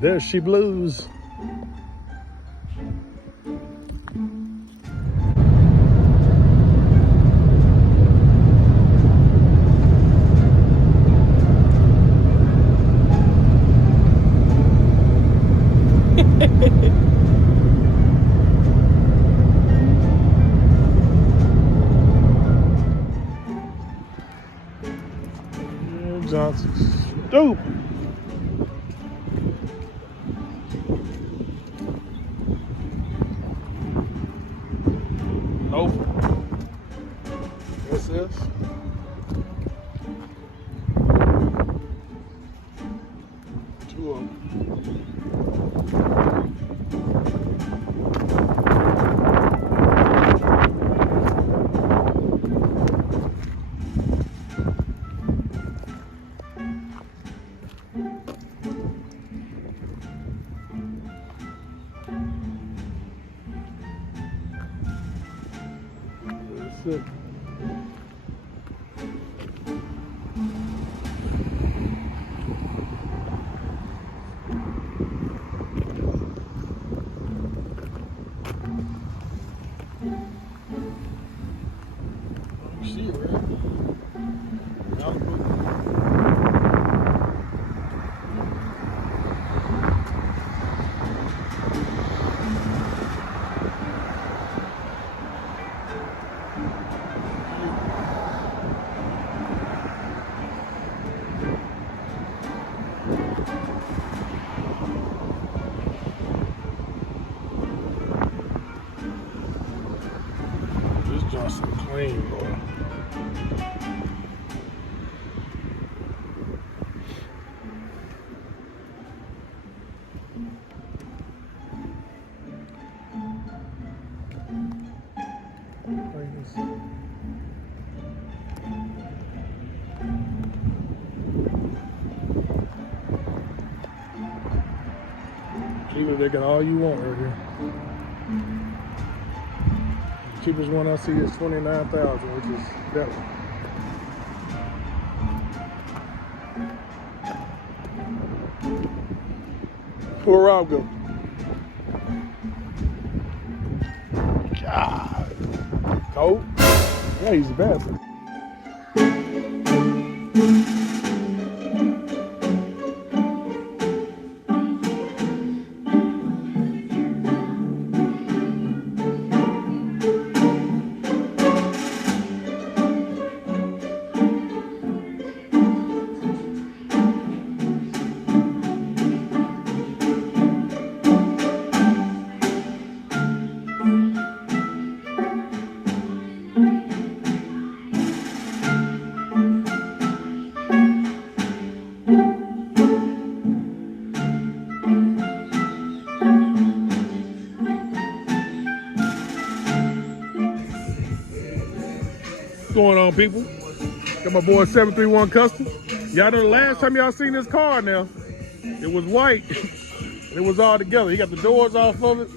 There she blues. Johnson's stupid. Nope. What's this? Two of them. That's it. You see it, right? This Johnson clean, boy. Keep it, they got all you want right here. The cheapest one I see is $29,000, which is that one. Where Rob go? God. Cold? Yeah, he's the best. What's going on, people? Got my boy 731 Custom. Y'all know the last time y'all seen this car now, it was white. It was all together. He got the doors off of it.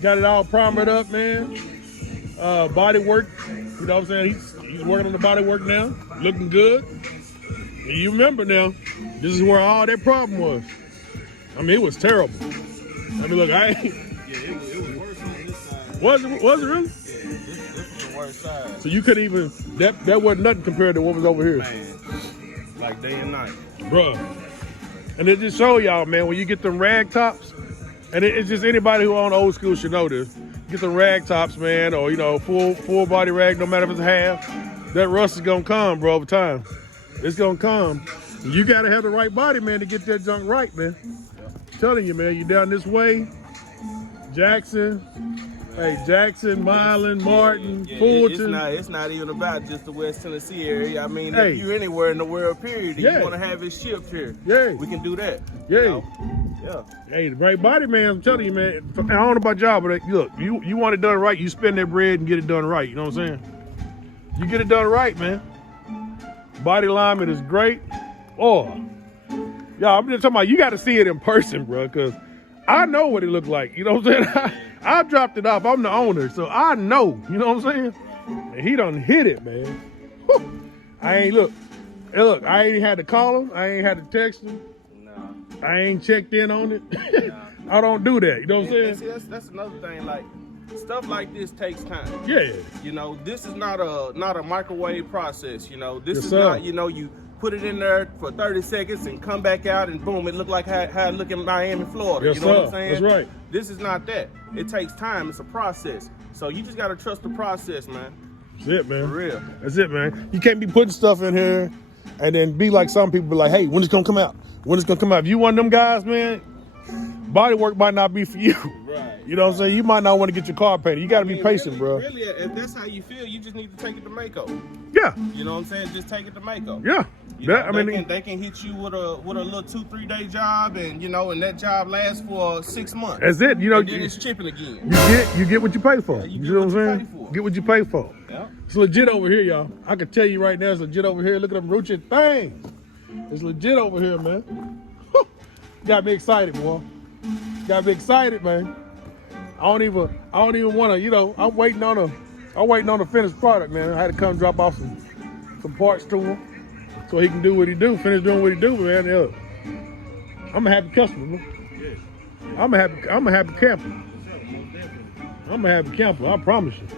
Got it all primered up, man. Body work, you know what I'm saying? He's working on the body work now. Looking good. And you remember now, this is where all that problem was. I mean, it was terrible. I mean, look, I ain't. Yeah, it was worse on this side. Was it really? This was the worst side. So you couldn't even, that wasn't nothing compared to what was over here. Man, like day and night. Bruh. And it just show y'all, man, when you get them rag tops, and it's just anybody who on old school should know this, get them rag tops, man, or, you know, full body rag, no matter if it's half, that rust is gonna come, bro, over time. It's gonna come. You gotta have the right body, man, to get that junk right, man. I'm telling you, man, you down this way, Jackson, Milan, Martin, Fulton. It's not even about just the West Tennessee area. I mean, Hey. if you're anywhere in the world, period, and Yeah. you want to have it shipped here, Yeah. we can do that. Yeah. You know? Yeah. Hey, the right body, man, I'm telling you, man. I don't know about y'all, but look, you want it done right, you spend that bread and get it done right. You know what I'm saying? You get it done right, man. Body alignment is great. Or Y'all, I'm just talking about you got to see it in person, bro, because I know what it looked like. You know what I'm saying? I dropped it off. I'm the owner, so I know. You know what I'm saying? And he done hit it, man. Whew. I ain't look. Hey, look, I ain't had to call him. I ain't had to text him. No. I ain't checked in on it. Nah. I don't do that. You know what I'm saying? See, that's another thing. Like, stuff like this takes time. Yeah. You know, this is not a microwave process. You know, this Yes, is sir. not. You know, you put it in there for 30 seconds and come back out and boom, it look like how it look in Miami, Florida. Yes, you know what I'm sir. saying? That's right. This is not that. It takes time. It's a process. So you just gotta trust the process, man. That's it, man. For real. That's it, man. You can't be putting stuff in here and then be like some people be like, hey, when it's gonna come out? When it's gonna come out? If you one of them guys, man, body work might not be for you. Right. You know what I'm saying? You might not want to get your car painted. You gotta be patient, bro. Really, if that's how you feel, you just need to take it to Mako. Yeah. You know what I'm saying? Just take it to Mako. Yeah. You know, they can hit you with a little 2-3 day job, and you know, and that job lasts for 6 months. That's it. You know, and then it's chipping again. you get what you pay for. Yeah, you know what I'm saying? pay for. Get what you pay for. Yeah. It's legit over here, y'all. I can tell you right now, it's legit over here. Look at them roaching things. It's legit over here, man. Whew. Got me excited, boy. Got me excited, man. I don't even want to, you know, I'm waiting on the finished product, man. I had to come drop off some parts to him so he can do what he do, finish doing what he do, man. Yeah. I'm a happy customer, man. I'm a happy camper. I'm a happy camper, I promise you.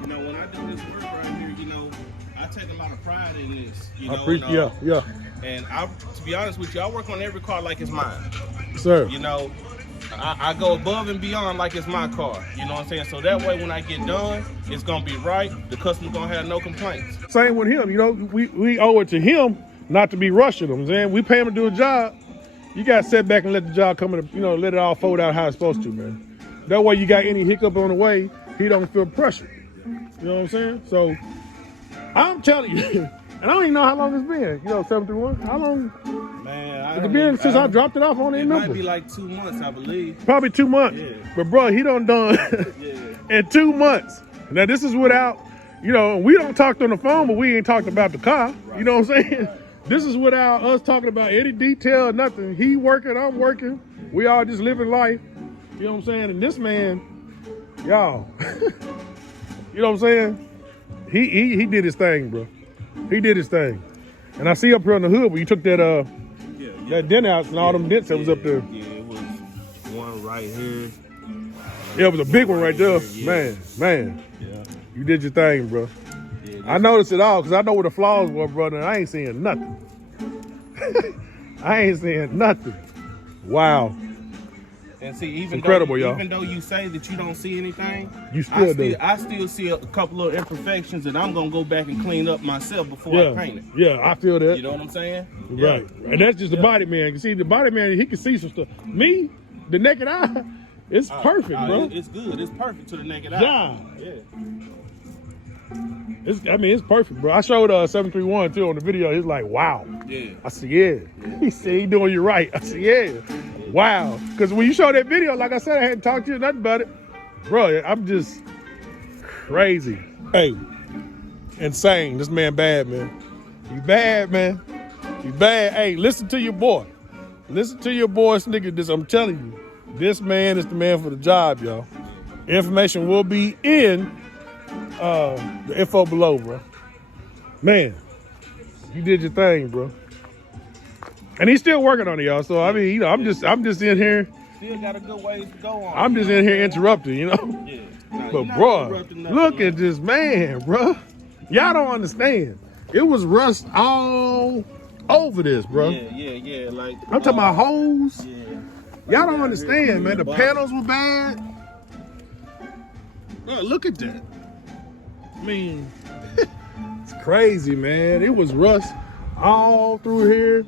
You know, when I do this work right here, you know, I take a lot of pride in this. You know, I appreciate, yeah. And to be honest with you, I work on every car like it's mine. Sir. You know, I go above and beyond like it's my car. You know what I'm saying? So that way, when I get done, it's gonna be right. The customer's gonna have no complaints. Same with him. You know, we owe it to him not to be rushing him. Man, we pay him to do a job. You gotta sit back and let the job come in. You know, let it all fold out how it's supposed to, man. That way, you got any hiccup on the way, he don't feel pressure. You know what I'm saying? So I'm telling you, and I don't even know how long it's been. You know, 731. How long? Man, It's been since I dropped it off on the It number. might be like 2 months, I believe. Probably 2 months. Yeah. But bro, he done Yeah. in 2 months. Now this is without, you know, we don't talk on the phone, but we ain't talked about the car. Right. You know what I'm saying? Right. This is without us talking about any detail, nothing. He working, I'm working. We all just living life. You know what I'm saying? And this man, y'all, you know what I'm saying? He did his thing, bro. He did his thing. And I see up here on the hood where you took that that dent out and all them dents that was up there. Yeah, it was one right here. Yeah, it was a big one right there. Yeah. Man. Yeah. You did your thing, bro. Yeah, I noticed it all because I know where the flaws were, brother. I ain't seeing nothing. I ain't seeing nothing. Wow. And see, even incredible, though, y'all. Even though you say that you don't see anything, You still do. I still see a couple of imperfections that I'm gonna go back and clean up myself before I paint it. Yeah, I feel that. You know what I'm saying? Right. Yeah. And that's just the body man. You see, the body man, he can see some stuff. Me, the naked eye, it's perfect, bro. It's good. It's perfect to the naked eye. Yeah. Yeah. It's perfect, bro. I showed 731 too on the video. He's like, wow. Yeah. I said, yeah. He said, he doing you right. I said, yeah. Wow. Because when you show that video, like I said, I hadn't talked to you nothing about it. Bro, I'm just crazy. Hey, insane. This man bad, man. You bad, man. You bad. Hey, listen to your boy. Listen to your boy, nigga. This, I'm telling you, this man is the man for the job, y'all. Information will be in the info below, bro. Man, you did your thing, bro. And he's still working on it, y'all. So I mean, you know, I'm just in here. Still got a good ways to go on. I'm just in here interrupting, you know. Yeah. Nah, But you're not bro, interrupting nothing, look man. at this man, bro. Y'all don't understand. It was rust all over this, bro. Yeah. Like I'm talking about holes. Yeah. Y'all don't understand, man. The panels were bad. Bro, look at that. I mean, it's crazy, man. It was rust all through here.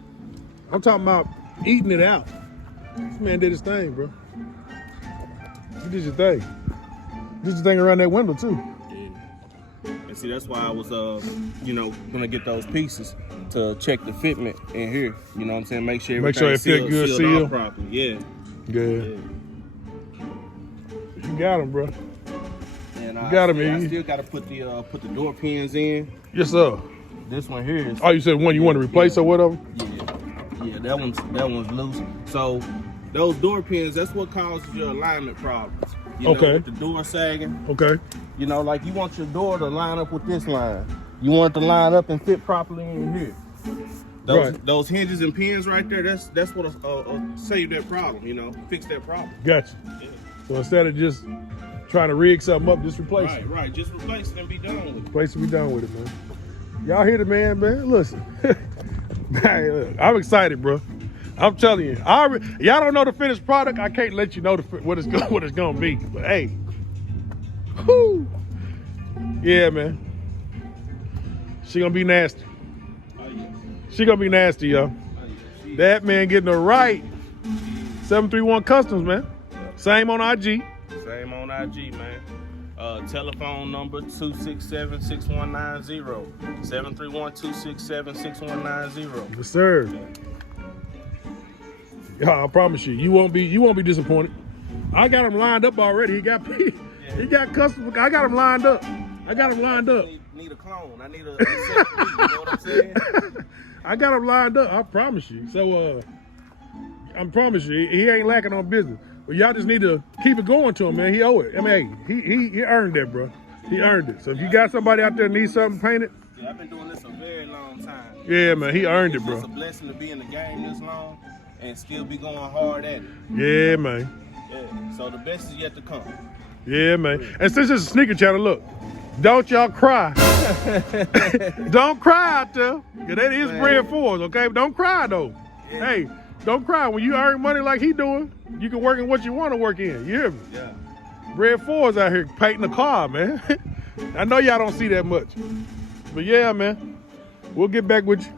I'm talking about eating it out. This man did his thing, bro. You did your thing. Did your thing around that window, too. Yeah. And see, that's why I was, gonna get those pieces to check the fitment in here. You know what I'm saying? Make sure Make sure it fit good, sealed sealed. off properly. Yeah. Yeah. You got him, bro. And You got him, I man. still gotta put the door pins in. Yes, sir. This one here is. Oh, you said one you want to replace or whatever? Yeah. Yeah, that one's loose. So those door pins, that's what causes your alignment problems. You know, Okay. with the door sagging. Okay. You know, like you want your door to line up with this line. You want it to line up and fit properly in here. Those hinges and pins right there, that's what'll save that problem, you know, fix that problem. Gotcha. Yeah. So instead of just trying to rig something up, just replace it. Right. Just replace it and be done with it. Replace it, be done with it, man. Y'all hear the man? Listen. Man, look, I'm excited, bro. I'm telling you. Y'all don't know the finished product. I can't let you know what it's gonna be. But hey, whew. Yeah, man. She gonna be nasty. Oh, yeah. She gonna be nasty, y'all. Oh, yeah. That man getting it right. 731 Customs, man. Same on IG. Same on IG, man. Telephone number 267-6190. 731-267-6190. Yes, sir. Yeah, I promise you, you won't be disappointed. I got him lined up already. He got customers. I got him lined up. Need a clone. I need a accessory, you know what I'm saying? I got him lined up. I promise you. So I promise you, he ain't lacking on business. But y'all just need to keep it going to him, man. He owe it. I mean, hey, he earned that, bro. He earned it. So if you got somebody out there that needs something painted, yeah, I've been doing this a very long time. Yeah, man, he earned it, bro. It's a blessing to be in the game this long and still be going hard at it. Yeah, man. Yeah. So the best is yet to come. Yeah, man. And since it's a sneaker channel, look, don't y'all cry. Don't cry out there. Cause that is bread for us, okay? Don't cry though. Yeah. Hey, don't cry. When you earn money like he doing, you can work in what you want to work in. You hear me? Yeah. Bread for us out here painting the car, man. I know y'all don't see that much. But yeah, man. We'll get back with you.